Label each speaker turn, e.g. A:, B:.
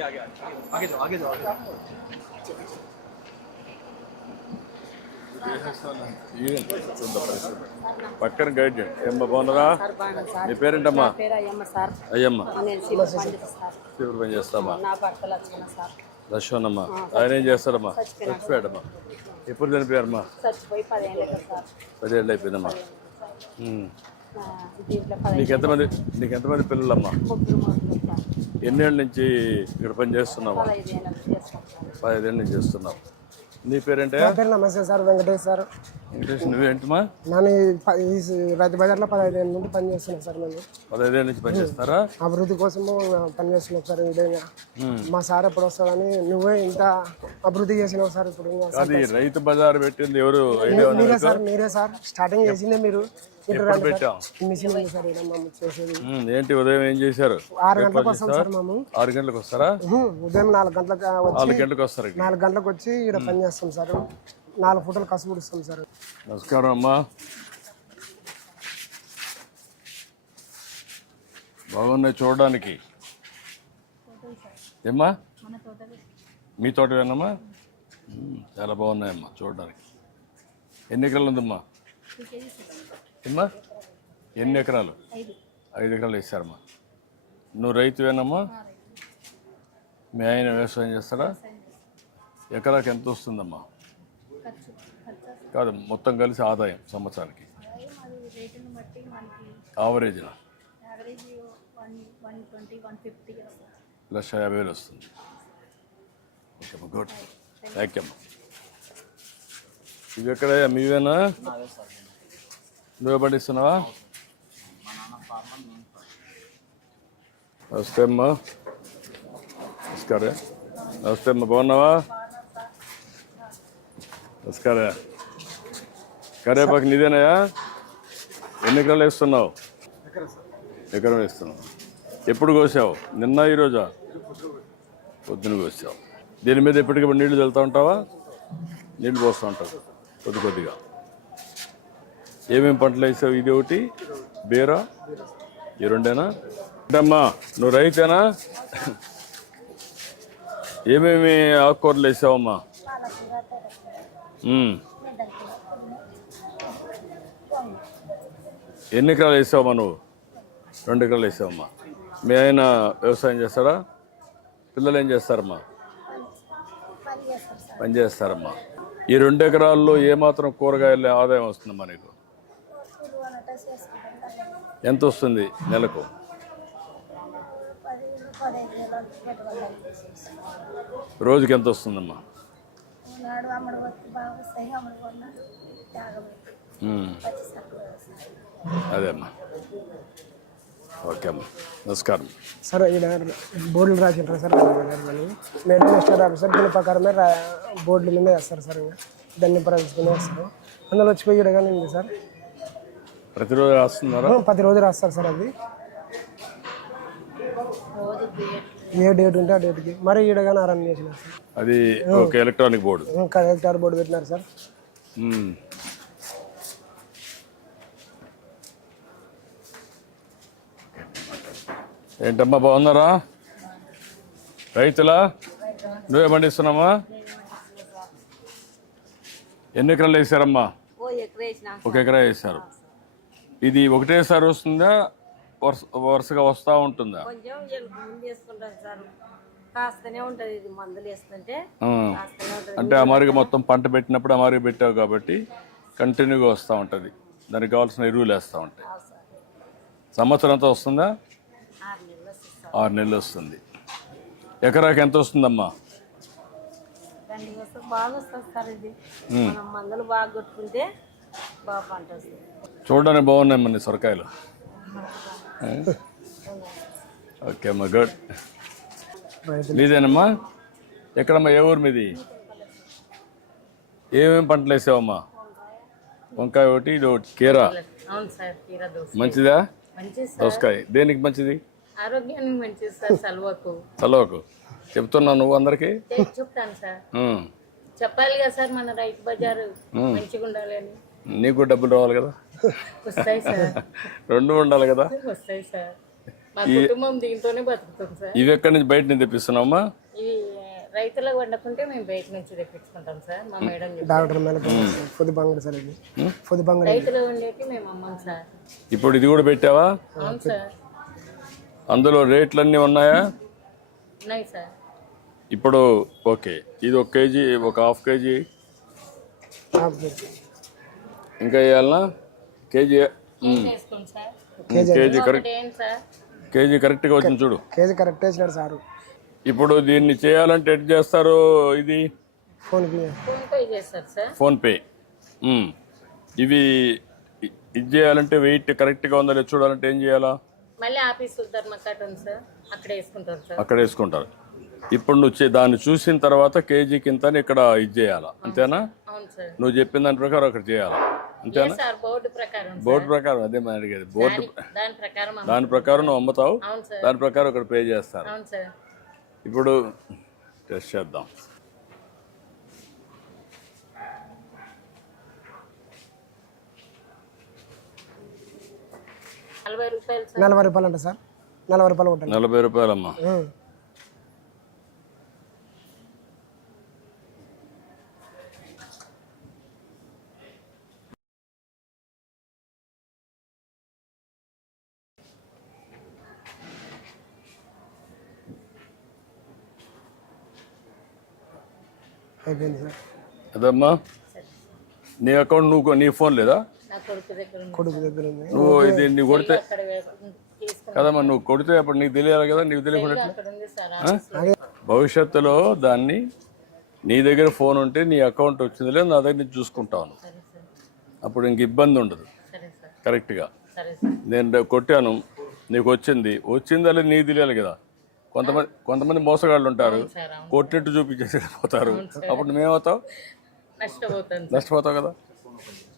A: आगे आगे आगे आगे जाओ आगे जाओ आगे जाओ
B: పక్కన గైడ్ చేయండి ఏమ్మా బాగున్నారా
C: సార్ బాగున్నాను సార్
B: నీ పేరేంటమ్మా
C: నా పేరు అయ్యమ్మ సార్
B: అయ్యమ్మా
C: నేను సివిల్ పండిత సార్
B: సివిల్ పని చేస్తామా
C: నా భర్త లక్ష్మణ సార్
B: లక్ష్మణమ్మా ఆయన ఏం చేస్తాడమ్మా చచ్చిపోయాడమ్మా ఎప్పుడు చనిపోయారమ్మా
C: చచ్చిపోయి పదేళ్ళు సార్
B: పదేళ్ళు అయిపోయిందమ్మా ఉమ్.
C: నా దీంట్లో పది
B: నీకు ఎంతమంది నీకు ఎంతమంది పిల్లలమ్మా ఎన్నేళ్ళ నుంచి ఇక్కడ పని చేస్తున్నావా?
C: పదహైదు ఏళ్ళు చేస్తాం సార్
B: పదిహేళ్ళ నుంచి చేస్తున్నావు. నీ పేరేంటే?
D: నా పేరు నమస్తే సార్ వెంకటేష్ సార్.
B: వెంకటేష్ నువ్వేంటమ్మా
D: నేను రైతు బజార్లో పదహైదు ఏళ్ళ నుండి పనిచేస్తున్నాను సార్ నేను
B: పదహైదేళ్ళ నుంచి పని చేస్తారా?
D: అభివృద్ధి కోసము పనిచేస్తున్నాం సార్ ఇదేగా మా సార్ ఎప్పుడు వస్తాడని నువ్వే ఇంత అభివృద్ధి చేసినావు సార్ ఇప్పుడు
B: అది రైతు బజార్ పెట్టింది ఎవరు?
D: మీరే సార్ మీరే సార్. స్టార్టింగ్ చేసిందే మీరు. మేము
B: ఏంటి ఉదయం ఏం చేశారు?
D: ఆరు గంటలకు వస్తాం సార్ మేము.
B: ఆరు గంటలకు వస్తారా?
D: ఉదయం నాలుగు గంటలకు వచ్చి
B: నాలుగు గంటలకు వస్తారు.
D: నాలుగు గంటలకు వచ్చి ఇక్కడ పని చేస్తాం సార్. నాలుగు ఫోటోలు కసుపుడిస్తాం సార్.
B: నమస్కారం అమ్మా. బాగున్నాయి చూడడానికి. ఏమ్మా? మీ తోటవేనమ్మా? ఉమ్, చాలా బాగున్నాయమ్మా చూడడానికి. ఎన్ని ఎకరాలు ఉందమ్మా? ఏమ్మా? ఎన్ని ఎకరాలు? ఐదు ఎకరాలు వేసారమ్మా. నువ్వు రైతువేనమ్మా? మీ ఆయన వ్యవసాయం చేస్తారా ఎకరాకి ఎంత వస్తుందమ్మా? కాదు మొత్తం కలిసి ఆదాయం సంవత్సరానికి.
E: వస్తుంది.
B: లక్ష యాభై వేలు వస్తుంది. ఓకే అమ్మా గుడ్. థ్యాంక్ యూ అమ్మా. ఇవి ఎక్కడ మీవేనా? నువ్వే పండిస్తున్నావా? నమస్తే అమ్మా. నమస్కారం. నమస్తే అమ్మా బాగున్నావా? నమస్కారం. కరేపాకు నీదేనాయా ఎన్ని ఎకరాలు వేస్తున్నావు? ఎకరం వేస్తున్నావు. ఎప్పుడు కోసావు? నిన్న ఈరోజా? పొద్దున కోసావు. దీని మీద ఎప్పటికప్పుడు నీళ్ళు చల్లుతూ ఉంటావా? నీళ్ళు పోస్తూ ఉంటావు. కొద్ది కొద్దిగా. ఏమేమి పంటలు వేసావు? ఇది ఒకటి. బీరా. ఈ రెండేనా? ఏంటమ్మా? నువ్వు రైతేనా? ఏమేమి ఆకుకూరలు వేసావమ్మా? ఎన్ని ఎకరాలు వేసావమ్మా నువ్వు? రెండు ఎకరాలు వేసావమ్మా. మీ ఆయన వ్యవసాయం చేస్తారా? పిల్లలు ఏం చేస్తారమ్మా? పని చేస్తారమ్మా. ఈ రెండు ఎకరాల్లో ఏమాత్రం కూరగాయల ఆదాయం వస్తుందమ్మా నీకు? ఎంత వస్తుంది నెలకు? రోజుకి ఎంత వస్తుందమ్మా?
E: నాడు అమ్మడు వచ్చి బాగా వస్తాయి అమ్మడు కొన్నాడు త్యాగం.
B: ఉమ్, అదే అమ్మా ఓకే అమ్మా నమస్కారం.
D: సార్ ఇక్కడ బోర్డులు రాసింటారు సార్ మేడం మిస్టర్ ఆఫీసర్ దీని ప్రకారమే రా బోర్డుల మీద వేస్తారు సార్ ఇంకా. దాన్ని ప్రవేశించుకుని వేస్తారు అందులో వచ్చిపోయి ఇక్కడ కానీ ఉంది సార్.
B: ప్రతిరోజు రాస్తున్నారా?
D: పది రోజులు రాస్తారు సార్ అది. ఏ డేట్ ఉంటే ఆ డేట్కి? మరి ఈడగానే అరేంజ్ చేసినారు సార్?
B: అది ఒక ఎలక్ట్రానిక్ బోర్డు.
D: కలెక్టర్ బోర్డు పెట్టినారు సార్.
B: ఏంటమ్మా బాగున్నారా? రైతులా? నువ్వే పండిస్తున్నామా ఎన్ని ఎకరాలు వేసారమ్మా? ఒక ఎకరా వేసారు. ఇది ఒకటేసారి వస్తుందా? వరుస వరుసగా వస్తూ ఉంటుందా?
C: కొంచెం వీళ్ళు ముందు వేసుకుంటారు సార్. కాస్తనే ఉంటుంది ఇది మందులు వేస్తుంటే.
B: ఆ.
C: కాస్తనే ఉంటుంది.
B: అంటే అమారిగా మొత్తం పంట పెట్టినప్పుడు అమారిగా పెట్టావు కాబట్టి కంటిన్యూగా వస్తూ ఉంటుంది. దానికి కావాల్సిన ఎరువులు వేస్తూ ఉంటాయి. సంవత్సరం అంతా వస్తుందా?
C: ఆరు నెలలు వస్తుంది సార్.
B: ఆరు నెలలు వస్తుంది. ఎకరాకి ఎంత వస్తుందమ్మా?
C: దండి వస్తే బాగా వస్తుంది సార్ ఇది. మనం మందులు బాగా కొట్టుకుంటే బాగా పంట వస్తుంది.
B: చూడడానికి బాగున్నాయి మన సొరకాయలు. ఓకే అమ్మా గుడ్ మీదేనమ్మా? ఎక్కడమ్మా? ఏ ఊరు మీది? ఏమేమి పంటలు వేసావమ్మా? వంకాయ ఒకటి ఇది ఒకటి. కీరా? మంచిదా? దోసకాయ. దేనికి మంచిది? చలవకు చెప్తున్నావు నువ్వు అందరికీ?
C: చెప్తాను సార్. చెప్పాలి కదా సార్ మన రైతు బజారు మంచిగా ఉండాలి అని.
B: నీకు డబ్బులు రావాలి కదా?
C: వస్తాయి సార్.
B: రెండు ఉండాలి కదా.
C: వస్తాయి సార్.
F: మా కుటుంబం దీంతోనే బతుకుతుంది సార్.
B: ఇవి ఎక్కడి నుంచి బయట నుంచి తెప్పిస్తున్నావమ్మా?
F: ఇవి రైతులకు వండకుంటే మేము బయట నుంచి తెప్పించుకుంటాం సార్ మా మేడం చెప్పి
D: డాక్టర్ మేల పొద్దు బంగారు సార్ ఇది. పొద్దు బంగారు
F: రైతులు వండేటి మేము అమ్మాం సార్.
B: ఇప్పుడు ఇది కూడా పెట్టావా?
F: అవును సార్.
B: అందులో రేట్లన్నీ ఉన్నాయా?
F: ఉన్నాయి సార్.
B: ఇప్పుడు ఓకే. ఇది ఒక కేజీ ఒక హాఫ్ కేజీ.
D: Half KG.
B: ఇంకా వేయాలనా?
F: KG KG correct.
B: కేజీ కరెక్ట్గా వచ్చింది చూడు.
D: కేజీ కరెక్ట్ వేసినాడు సారు.
B: ఇప్పుడు దీన్ని చేయాలంటే ఎట్ చేస్తారు ఇది?
D: ఫోన్కి
F: ఫోన్ పే చేస్తారు సార్.
B: ఫోన్పే. ఇవి ఇ- ఇది చేయాలంటే వెయిట్ కరెక్ట్గా ఉందా లేదో చూడాలంటే ఏం చేయాలా?
F: మళ్ళీ ఆఫీస్ ధర్మకట్ ఉంది సార్. అక్కడ వేసుకుంటాం సార్.
B: అక్కడ వేసుకుంటారు. ఇప్పుడు నువ్వు చే- దాన్ని చూసిన తర్వాత కేజీ కింద ఇక్కడ ఇది చేయాలా? అంతేనా?
F: అవును సార్.
B: నువ్వు చెప్పిన దాని ప్రకారం అక్కడ చేయాలా? అంతేనా?
F: సార్ బోర్డు ప్రకారం సార్.
B: బోర్డు ప్రకారం అదే మనం అడిగేది బోర్డు
F: దాని- ప్రకారం అమ్మ-
B: దాని ప్రకారం నువ్వు అమ్ముతావు?
F: అవును సార్
B: దాని ప్రకారం ఇక్కడ పే చేస్తారు.
F: అవును సార్
B: ఇప్పుడు టెస్ట్ చేద్దాం.
F: నలభై రూపాయలు సార్
D: నలభై రూపాయలు అంట సార్ నలభై రూపాయలు
B: నలభై రూపాయలమ్మా.
D: అయిపోయింది సార్.
B: అదమ్మా నీ అకౌంట్ నువ్వు నీ ఫోన్ లేదా?
F: నా కొడుకు దగ్గర ఉంది
B: నువ్వు ఇది నీకు కొడితే కదమ్మా నువ్వు కొడితే అప్పుడు నీకు తెలియాలి కదా నీకు తెలియకుండా. భవిష్యత్తులో దాన్ని నీ దగ్గర ఫోన్ ఉంటే నీ అకౌంట్ వచ్చింది లేదు నా దగ్గర నుంచి చూసుకుంటాను. అప్పుడు ఇంక ఇబ్బంది ఉండదు.
F: సరే సార్.
B: కరెక్ట్గా
F: సరే సార్.
B: నేను కొట్టాను నీకు వచ్చింది. వచ్చిందా లేదు నీకు తెలియాలి కదా. కొంతమంది కొంతమంది మోసగాళ్ళు ఉంటారు. కొట్టినట్టు చూపించేసి పోతారు అప్పుడు
F: సార్.
B: నష్టపోతావు కదా?